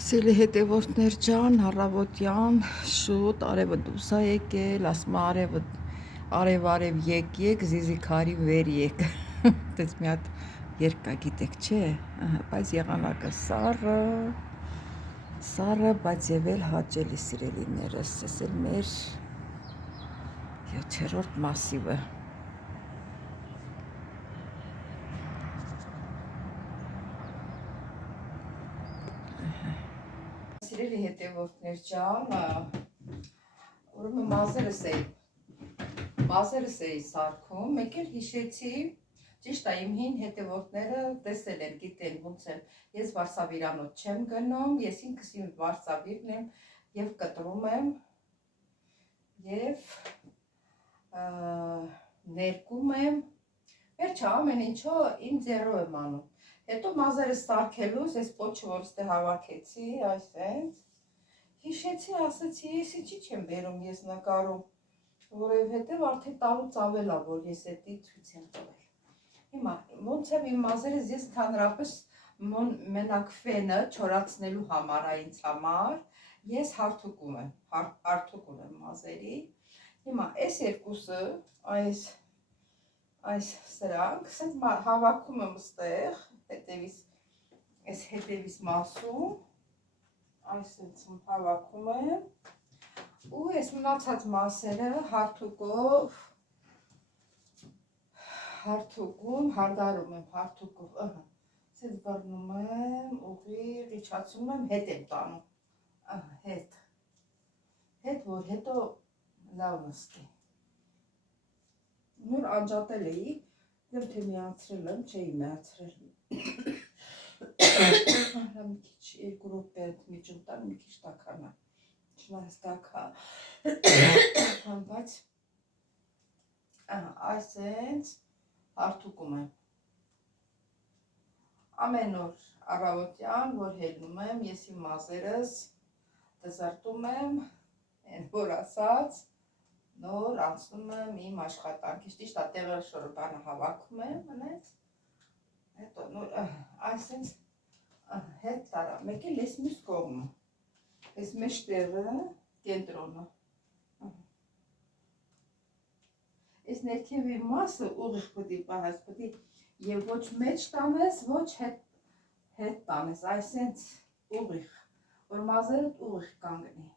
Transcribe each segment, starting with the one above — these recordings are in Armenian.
Սիրելի հետևորդներ ջան, առավոտյան շուտ արևը դուրս է եկել, ասում է արև եք, զիզիքարի վեր եք։ Դες մի հատ երկ կա, գիտեք, չէ, բայց եղանակը սառը, բայց եւ էլ հաճելի սիրելիներս, էս էլ մեր 7-րդ մասիվը։ Սիրելի հետևորդներ ջան, ուրեմն մազերս էի սարքում, մեկ էլ հիշեցի, ճիշտ է, իմ հին հետևորդները տեսել են, գիտեն ոնց եմ, ես վարսավիրանոց չեմ գնում, ես ինքս իմ վարսավիրն եմ եւ կտրում եմ եւ ներկում եմ, վերջը ամեն ինչը իմ ձեռով եմ անում։ Հետո մազերս սարքելուց, ես պոչը որ ստե հավաքեցի, այսենց, հիշեցի, ասեցի, ես ինչի չեմ բերում ես նկարում, որովհետև արդեն տարուց ավել է, որ ես էդի ցույց եմ տվել։ Հիմա, ոնց եմ իմ մազերս, ես ընդհանրապես մենակ ֆենը չորացնելու համար է ինձ համար, ես հարթուկում եմ մազերի։ Հիմա, այս երկուսը, այս սրանք, սենց հավաքում եմ ստեղ, այս հետևիս մասում, այսպես հավաքում եմ, ու այս մնացած մասերը հարթուկով, հարդարում եմ հարթուկով, սենց բռնում եմ, ուղիղ իջացնում եմ, հետ եմ տանում, հետ, որ հետո լավ նստի։ Նոր անջատել էի, դեմ թե միացրել եմ, չէի միացրել։ Մի քիչ 2 րոպե միջում տան, մի քիչ տաքանա, չնայած տաքա, բայց այսենց հարթուկում եմ։ Ամեն օր առավոտյան, որ հելնում եմ, ես իմ մազերս դզրտում եմ, որ ասած, նոր անցնում եմ իմ աշխատանքի, ճիշտ է, տեղը շորբանը հավաքում եմ, անեց, հետո նոր, այսենց հետ տարա, մեկ էլ ես մյուս կողմը, ես մեջ տեղը, կենտրոնը, ես ներքևի մասը ուղիղ պտի պահես, պտի և ոչ մեջ տանես, ոչ հետ տանես, այսենց ուղիղ, որ մազերդ ուղիղ կանգնի։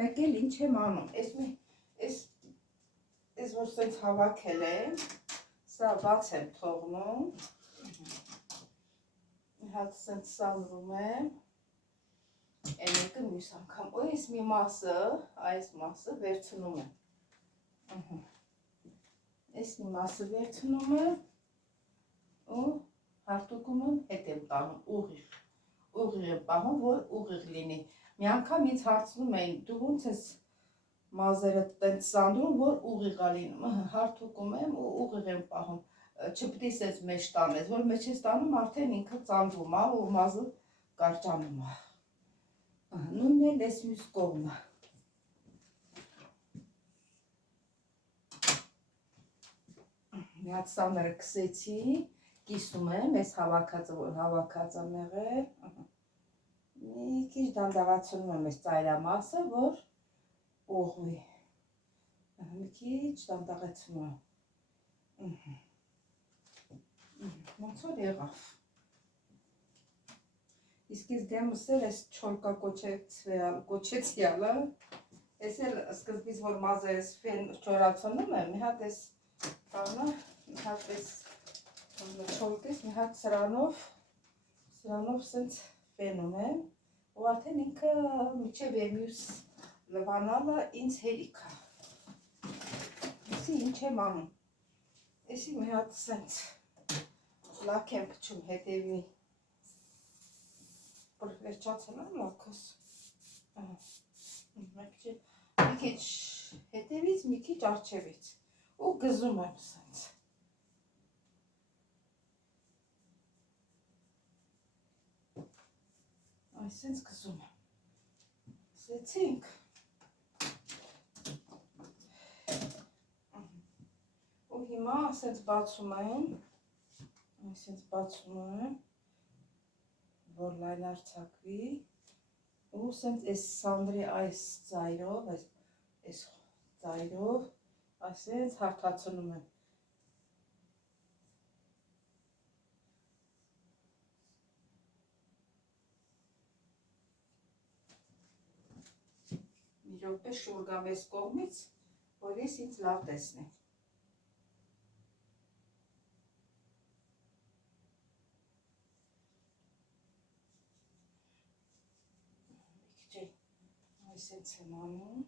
Մեկ էլ ինչ եմ անում, ես որ սենց հավաքել եմ, սա բաց եմ թողնում, հատ սենց սանրում եմ, են եկը մյուս անգամ, ու ես մի մասը, այս մասը վերցնում եմ, ես մի մասը վերցնում եմ, ու հարթուկում եմ, հետ եմ տանում, ուղիղ եմ պահում, որ ուղիղ լինի, մի անգամ ինձ հարցնում էին, դու ոնց ես մազերը տենց սանդրում, որ ուղիղ է լինում, հարթուկում եմ ու ուղիղ եմ պահում, չպետք է սենց մեջ տանես, որ մեջ ես տանում, արդեն ինքը ծանվում է, ու մազը կարճանում է, նույնն էլ ես մյուս կողմը, մի հատ սաները կսեցի, կիսում եմ, ես հավաքածը, որ հավաքած եմ եղել, մի քիչ դանդաղացնում եմ ես ծայրամասը, որ ուղղվի, մի քիչ դանդաղացնում եմ, ոնց որ եղավ, իսկ ես դեմս էլ ես չորկա կոչեցյալը, ես էլ սկզբից, որ մազերս ֆեն չորացնում եմ, մի հատ ես բանը, մի հատ ես չորկես, մի հատ սրանով սենց ֆենում եմ, ու արդեն ինքը միջև մյուս լվանալը ինձ հերիք է, եսի ինչ եմ անում, եսի մի հատ սենց լաք եմ փչում հետևի, որ վերջացել եմ լաքս, մի քիչ հետևից, մի քիչ արջևից, ու գզում եմ սենց, այսենց գզում եմ, սեցինք, ու հիմա սենց բացում եմ, Այսինքն բացում եմ, որ լայն արձակվի, ու ասենց այս սանդրի այս ծայրով, այս ծայրով, ասենց հարթացնում եմ։ Մի րոպե շուռ գամ այս կողմից, որ ես ինձ լավ տեսնեմ։ Այսպես եմ անում։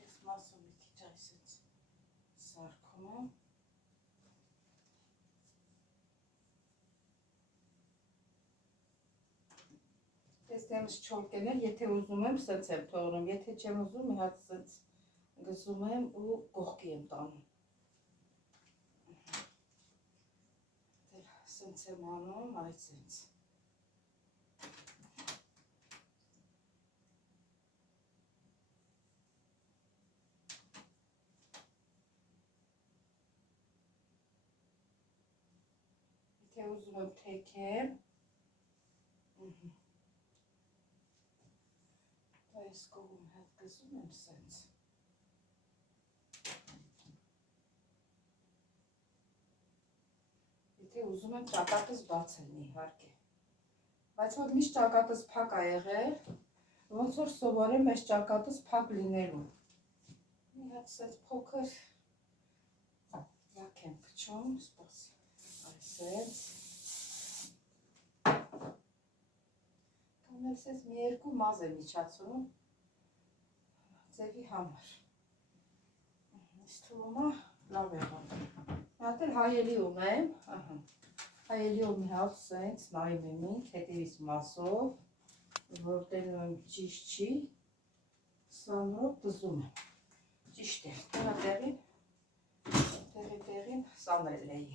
Այս մասը մի քիչ այսպես սարքում եմ։ Տեսնեմ չորկենել, եթե ուզում եմ, սենց եմ թողնում, եթե չեմ ուզում, մի հատ սենց գզում եմ ու կողքի եմ տանում։ Սենց եմ անում, այսպես։ Եթե ուզում եմ թեքեմ, այս կողմ հետ գզում եմ սենց։ Եթե ուզում եմ ճակատս բացել իհարկե։ Բայց որ միշտ ճակատս փակ ա եղել, ոնց որ սովորեմ այս ճակատս փակ լինելու։ Մի հատ սենց փոքր վակ եմ փչում, սպասի, այսպես։ Կամ էլ սենց մի երկու մազ եմ իջացնում ձևի համար։ Ինձ թվում է լավ եղավ։ Մի հատ էլ հայելի ունեմ, հայելի ու մի հատ սենց նայում եմ ինք հետևից մասով, որ տենում եմ ճիշտ չի, սանրով բզում եմ, ճիշտ է, տեղին սանրել էի,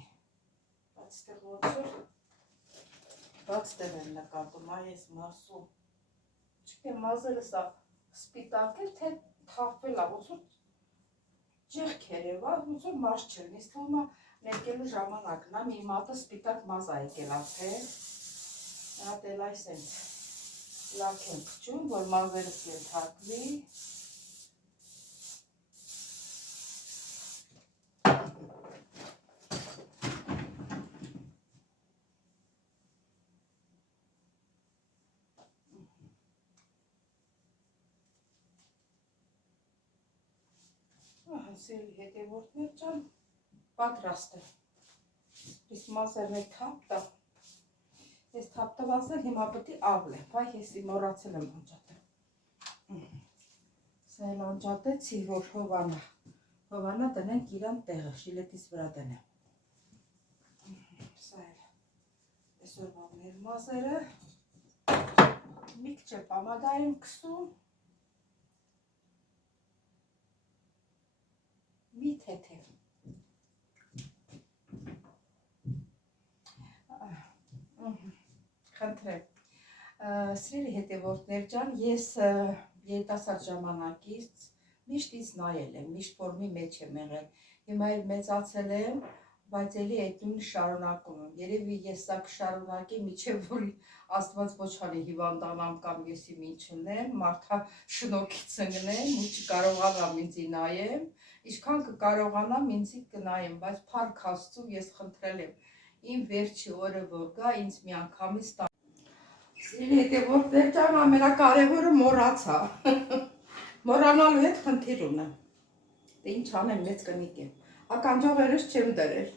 բայց տեղ ոնց որ, բայց տեղ եմ նկատում, այս մասում, չկեմ մազերը սա սպիտակ է, թե թաղվել է, ոնց որ ջեղք երևա, ոնց որ մաշ չլինի, ինձ թվում է ներկելու ժամանակն է, մի մատը սպիտակ մազ ա եկել արդեն, հատ էլ այս եմ լակ եմ փչում, որ մազերս ենթարկվի։ Սիրելի հետևորդներ ջան, պատրաստ է։ Իսկ մազերն է թափտա։ Ես թափտվածել հիմա պետք է ավլեմ, վայ եսի մոռացել եմ անջատել։ Սա էլ անջատեցի, որ հովանա։ Հովանա դնենք իրան տեղը, շիլետից վրա դնեմ։ Սա էլ այսօրվա մեր մազերը մի քիչ պամադա եմ քսում։ Մի թեթև։ Խնդրեմ, սիրելի հետևորդներ ջան, ես երիտասարդ ժամանակից միշտ ինձ նայել եմ, միշտ ֆորմի մեջ եմ եղել, հիմա էլ մեծացել եմ, բայց էլի այդ նույնը շարունակում եմ, երևի ես սա կշարունակեմ, մինչև որ Աստված ոչ անի հիվանդանամ կամ եսի ինչ ունեմ, մարդա շնորհքից ընկնեմ ու չկարողանամ ինձի նայեմ, ինչքան կկարողանամ ինձի կնայեմ, բայց փառք Աստծու ես խնդրել եմ, իմ վերջի օրը որ գա, ինձ մի անգամից տա։ Սիրելի հետևորդներ ջան, ամենակարևորը մոռացա։ Մոռանալու հետ խնդիր ունեմ։ Դե ինչ անեմ, մեծ կնիկ եմ։ Ականջողերս չեմ դրել։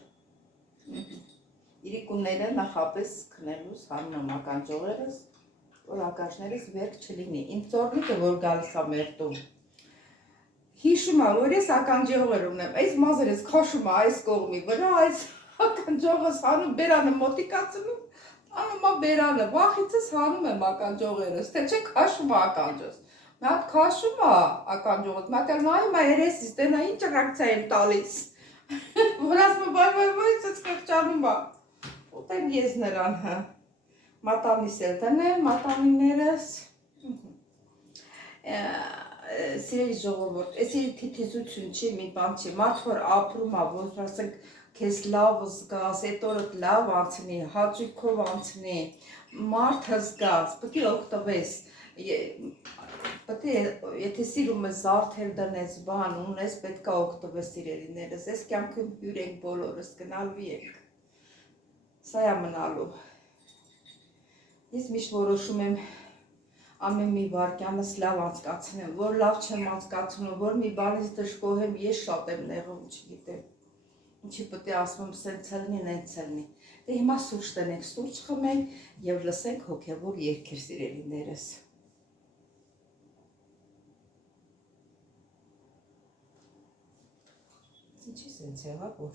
Իրիկունները նախապես քնելուս հանում եմ ականջողերս, որ ականջներս վերք չլինի։ Ինձ ծորնիկը որ գալիս է մեր տուն։ Հիշում եմ, որ ես ականջողեր ունեմ, այս մազերս քաշում է այս կողմի վրա, այս ականջողս հանում բերանը մոտիկացնում, անում է բերանը, վախիցս հանում եմ ականջողերս, թե չէ քաշում է ականջս։ Մի հատ քաշում է ականջողս, մի հատ էլ նայում է երեսից, տենա ինչ ռեակցիա եմ տալիս։ Որ ասում է, վայ, սենց խղճանում է։ ուտեմ ես նրան, մատանիս էլ տնեմ, մատանիներս, սիրելի ժողովուրդ, էսի թիթիզություն չի, մի բան չի, մարդ որ ապրում է, որ ասենք քեզ լավ զգաս, այդ օրը լավ անցնի, հաճույքով անցնի, մարդը զգաս, պետք է օգտվես, պետք է, եթե սիրում ես զարդեր դնես, բան ունես, պետք է օգտվես սիրելիներս, ես կյանքում հյուր ենք բոլորս, գնալու ենք, սա է մնալու, ես միշտ որոշում եմ ամեն մի վարքյանս լավ անցկացնեմ, որ լավ չեմ անցկացնում, որ մի բանից դժգոհեմ, ես շատ եմ նեղում, չգիտեմ, ինչի պետք է ասում սենց ելնի, նենց ելնի, դե հիմա սուրճ տնենք, սուրճ խմենք և լսենք հոգևոր երգեր սիրելիներս։ Ինչի սենց եղա, որ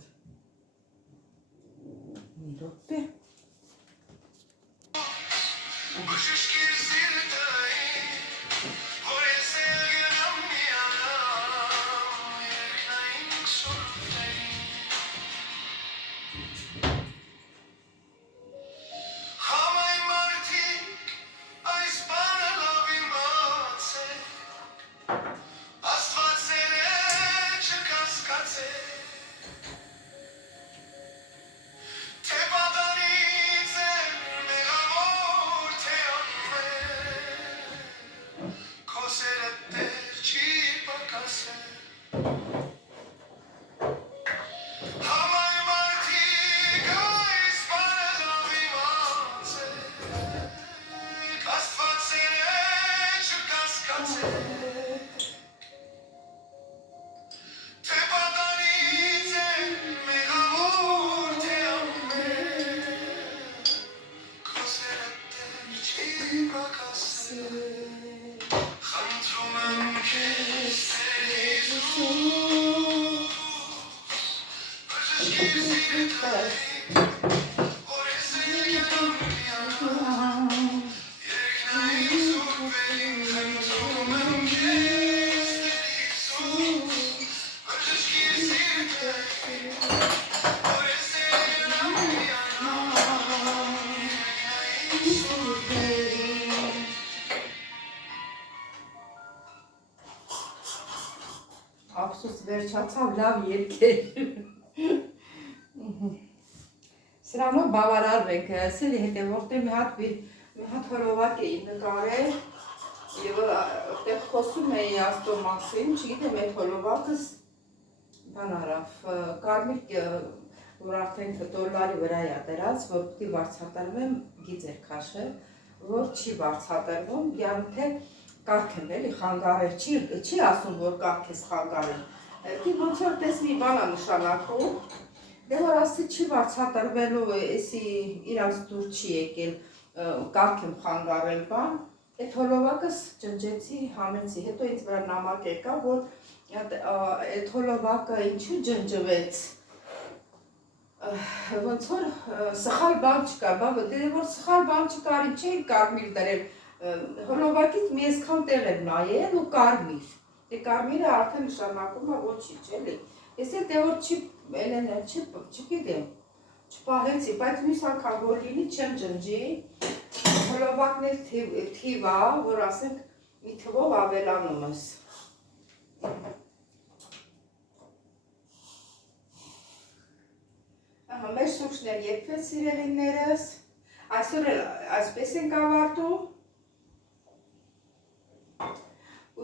մի րոպե Ափսոս վերջացավ լավ երգեր։ Սրանով բավարարվենք, սելի հետևորդը մի հատ հորովակ էի նկարել և այդտեղ խոսում էի Աստծո մասին, չգիտեմ այդ հորովակս բան արավ, կարմիր, որ արդեն դոլարի վրա է դրած, որ պիտի վարձատրվեմ գիծ էր քաշել, որ չի վարձատրվում, յամ թե կարգ եմ էլի խանգարել, չի ասում, որ կարգ ես խանգարել, ոնց որ պես մի բան է նշանակում, դե որ ասի չի վարձատրվելու, էսի իրանց դուր չի եկել, կարգ եմ խանգարել բան, այդ հոլովակս ջնջեցի, համեցի, հետո ինձ վրա նամակ եկա, որ այդ հոլովակը ինչու ջնջվեց, ոնց որ սխալ բան չկա, դե որ սխալ բան չկար, ինչ էի կարմիր դրել, հոլովակից մի այսքան տեղ եմ նայել ու կարմիր, դե կարմիրը արդեն նշանակում է ոչինչ էլի, ես էլ դե որ չգիտեմ, չպահեցի, բայց մյուս անգամ որ լինի չեմ ջնջի, հոլովակն էլ թիվ է, որ ասենք մի թվով ավելանում ես։ Մեր սուրճն էլ եփվեց սիրելիներս, այսօր էլ այսպես ենք ավարտում,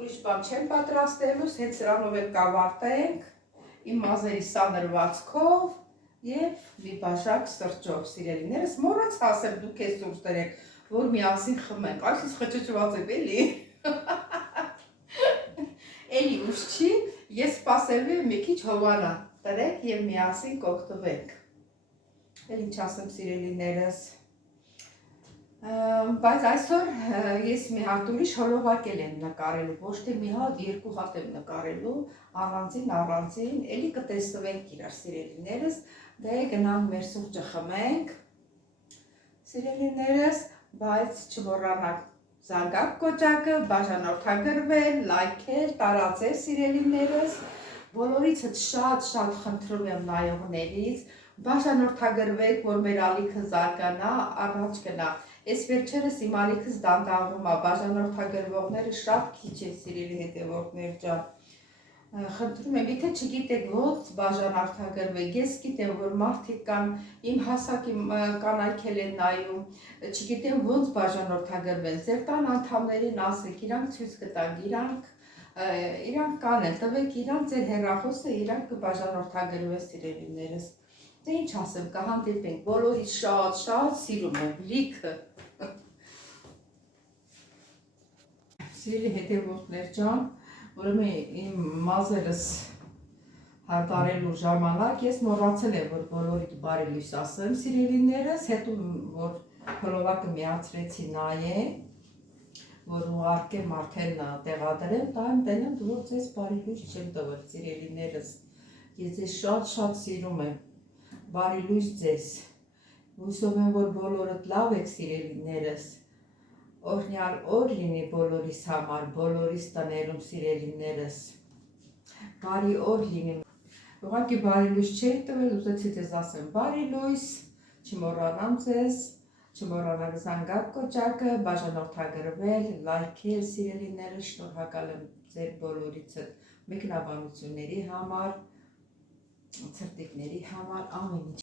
ուրիշ բան չեմ պատրաստելու, հենց սրանով էլ կավարտենք, իմ մազերի սանրվածքով և մի բաժակ սրճով սիրելիներս, մոռաց ասեմ դուք ես սուրճ դրեք, որ միասին խմենք, այսպես խճճված եմ էլի, էլի ուշ չի, ես սպասելու եմ մի քիչ հովանա տրեք և միասին կօգտվենք, էլ ինչ ասեմ սիրելիներս, բայց այսօր ես մի հատ ուրիշ հոլովակ եմ նկարելու, ոչ թե մի հատ, երկու հատ եմ նկարելու, առանձին, էլի կտեսնվենք իրար սիրելիներս, դե գնանք մեր սուրճը խմենք, սիրելիներս, բայց չմոռանաք զանգակ կոճակը, բաժանորդագրվել, լայքել, տարածել սիրելիներս, բոլորիցդ շատ խնդրում եմ նայողներից, Բաժանորդագրվեք, որ մեր ալիքը զարգանա, առաջ գնա։ Այս վերջերս իմ ալիքս դանդաղում է, բաժանորդագրվողները շատ քիչ են, սիրելի հետևորդներ ջան։ Խնդրում եմ, եթե չգիտեք ոնց բաժանորդագրվեք, ես գիտեմ, որ մարդիկ կան, իմ հասակի կանայքել են նայում, չգիտեմ ոնց բաժանորդագրվեն, ձեր տան անդամներին ասեք, իրանք ցույց կտանք, իրանք կանեն, տվեք իրանք ձեր հեռախոսը, իրանք կբաժանորդագրվեն, սիրելիներս։ Դե ինչ ասեմ, կհանդիպենք, բոլորից շատ սիրում եմ, լիքը։ Սիրելի հետևորդներ ջան, ուրեմն իմ մազերս հարդարելու ժամանակ ես մոռացել եմ, որ բոլորիդ բարի լույս ասեմ, սիրելիներս, հետո որ փլովակը միացրեցի նայեմ, որ ուղարկեմ արդեն տեղադրեմ, տայեմ տենեմ, որ ձեզ բարի լույս չեմ տվել, սիրելիներս, ես ձեզ շատ սիրում եմ, բարի լույս ձեզ, հույսով եմ, որ բոլորդ լավ եք, սիրելիներս, օրհնյալ օր լինի բոլորիս համար, բոլորիս տներում, սիրելիներս, բարի օր լինի, ուղղակի բարի լույս չէի տվել, ուզեցի ձեզ ասեմ բարի լույս, չմոռանամ ձեզ, չմոռանաք զանգակ կոճակը, բաժանորդագրվել, լայքել, սիրելիներս, շնորհակալ եմ ձեր բոլորիցդ, մեկնաբանությունների համար, ցրտիկների համար, ամեն ինչ։